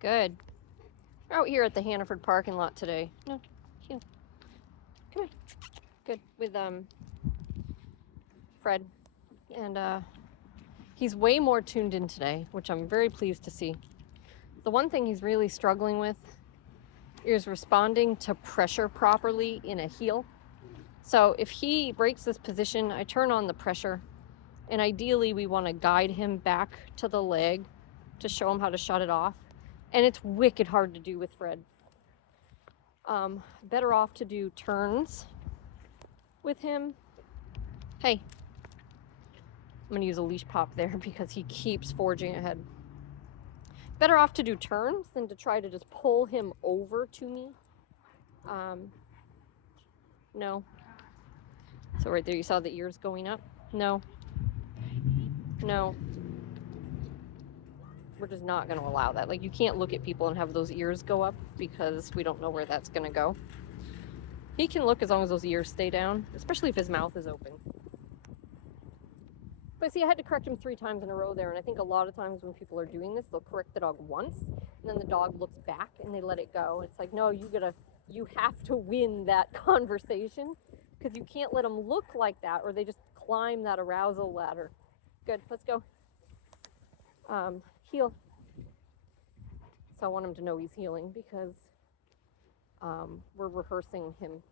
Good. We're out here at the Hannaford parking lot today. No, heel. Come here. Good. With Fred. And he's way more tuned in today, which I'm very pleased to see. The one thing he's really struggling with is responding to pressure properly in a heel. So if he breaks this position, I turn on the pressure, and ideally we want to guide him back to the leg to show him how to shut it off. And it's wicked hard to do with Fred. Better off to do turns with him. Hey, I'm gonna use a leash pop there because he keeps forging ahead. Better off to do turns than to try to just pull him over to me. No. So right there, you saw the ears going up? No. No. We're just not gonna allow that. Like, you can't look at people and have those ears go up because we don't know where that's gonna go. He can look as long as those ears stay down, especially if his mouth is open. But see, I had to correct him 3 times in a row there, and I think a lot of times when people are doing this, they'll correct the dog once, and then the dog looks back and they let it go. It's like, no, you have to win that conversation, because you can't let them look like that, or they just climb that arousal ladder. Good, let's go. Heel. So I want him to know he's healing, because we're rehearsing him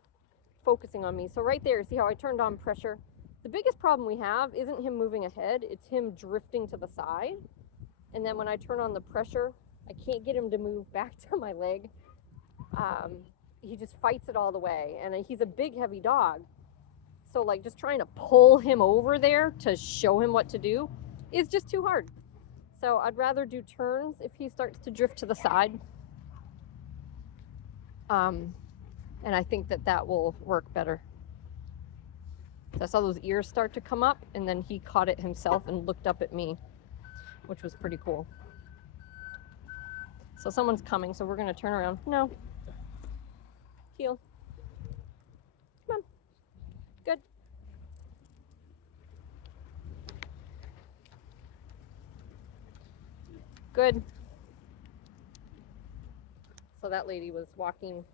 focusing on me. So right there, see how I turned on pressure? The biggest problem we have isn't him moving ahead, it's him drifting to the side. And then when I turn on the pressure, I can't get him to move back to my leg. He just fights it all the way, and he's a big, heavy dog. So like just trying to pull him over there to show him what to do is just too hard. So I'd rather do turns if he starts to drift to the side. And I think that will work better. So I saw those ears start to come up, and then he caught it himself and looked up at me, which was pretty cool. So someone's coming, so we're going to turn around. No. Heel. Come on. Good. Good. So that lady was walking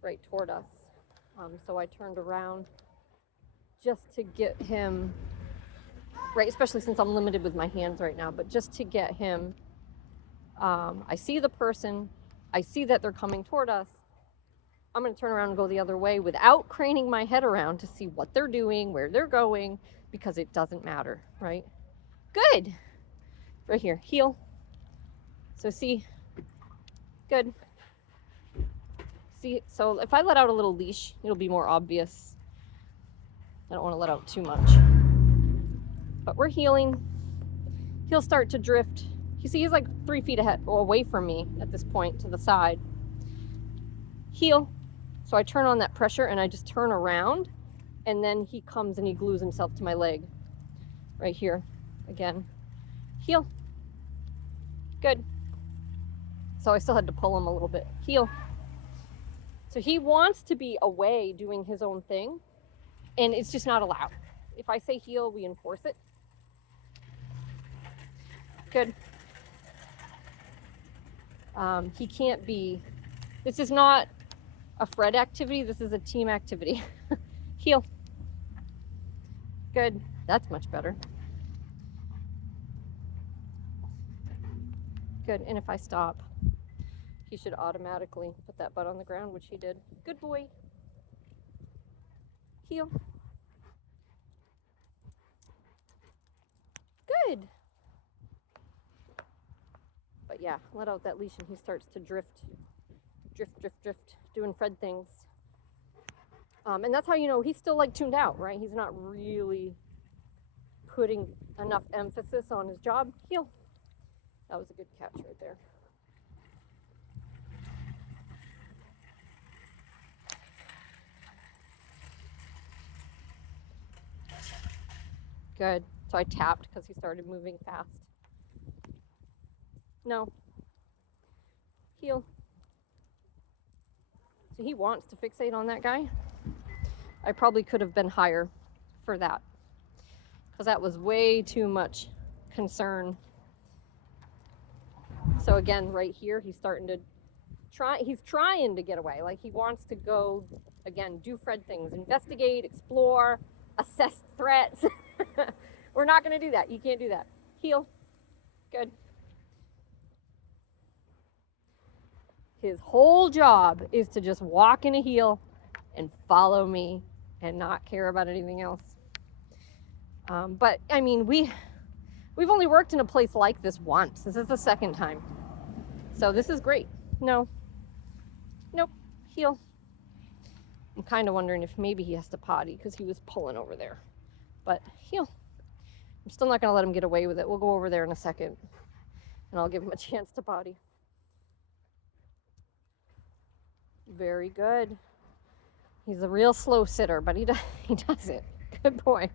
right toward us. So I turned around just to get him, right, especially since I'm limited with my hands right now, but just to get him, I see the person, I see that they're coming toward us. I'm going to turn around and go the other way without craning my head around to see what they're doing, where they're going, because it doesn't matter, right? Good. Right here, heel. So see, good. See, so if I let out a little leash, it'll be more obvious. I don't want to let out too much. But we're healing. He'll start to drift. You see, he's like 3 feet ahead, away from me at this point, to the side. Heel. So I turn on that pressure and I just turn around, and then he comes and he glues himself to my leg. Right here. Again. Heel. Good. So I still had to pull him a little bit. Heel. So he wants to be away doing his own thing, and it's just not allowed. If I say heel, we enforce it. Good. He can't be, this is not a Fred activity, this is a team activity. Heel. Good. That's much better. Good. And if I stop, he should automatically put that butt on the ground, which he did. Good boy. Heel. Good. But yeah, let out that leash and he starts to drift, doing Fred things. And that's how you know he's still like tuned out, right? He's not really putting enough emphasis on his job. Heel. That was a good catch right there. Good. So I tapped because he started moving fast. No. Heel. So he wants to fixate on that guy. I probably could have been higher for that, because that was way too much concern. So again, right here, he's starting to he's trying to get away. Like he wants to go, again, do Fred things, investigate, explore, assess threats. We're not going to do that. You can't do that. Heel. Good. His whole job is to just walk in a heel and follow me and not care about anything else. But I mean, we've only worked in a place like this once. This is the second time. So this is great. No. Nope. Heel. I'm kind of wondering if maybe he has to potty because he was pulling over there. But heel. I'm still not going to let him get away with it. We'll go over there in a second and I'll give him a chance to potty. Very good. He's a real slow sitter, but he does it. Good boy.